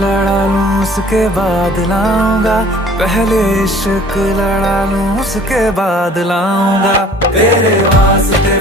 लड़ा लूं उसके बाद लाऊंगा, पहले इश्क लड़ा लूं उसके बाद लाऊंगा। तेरे वास्ते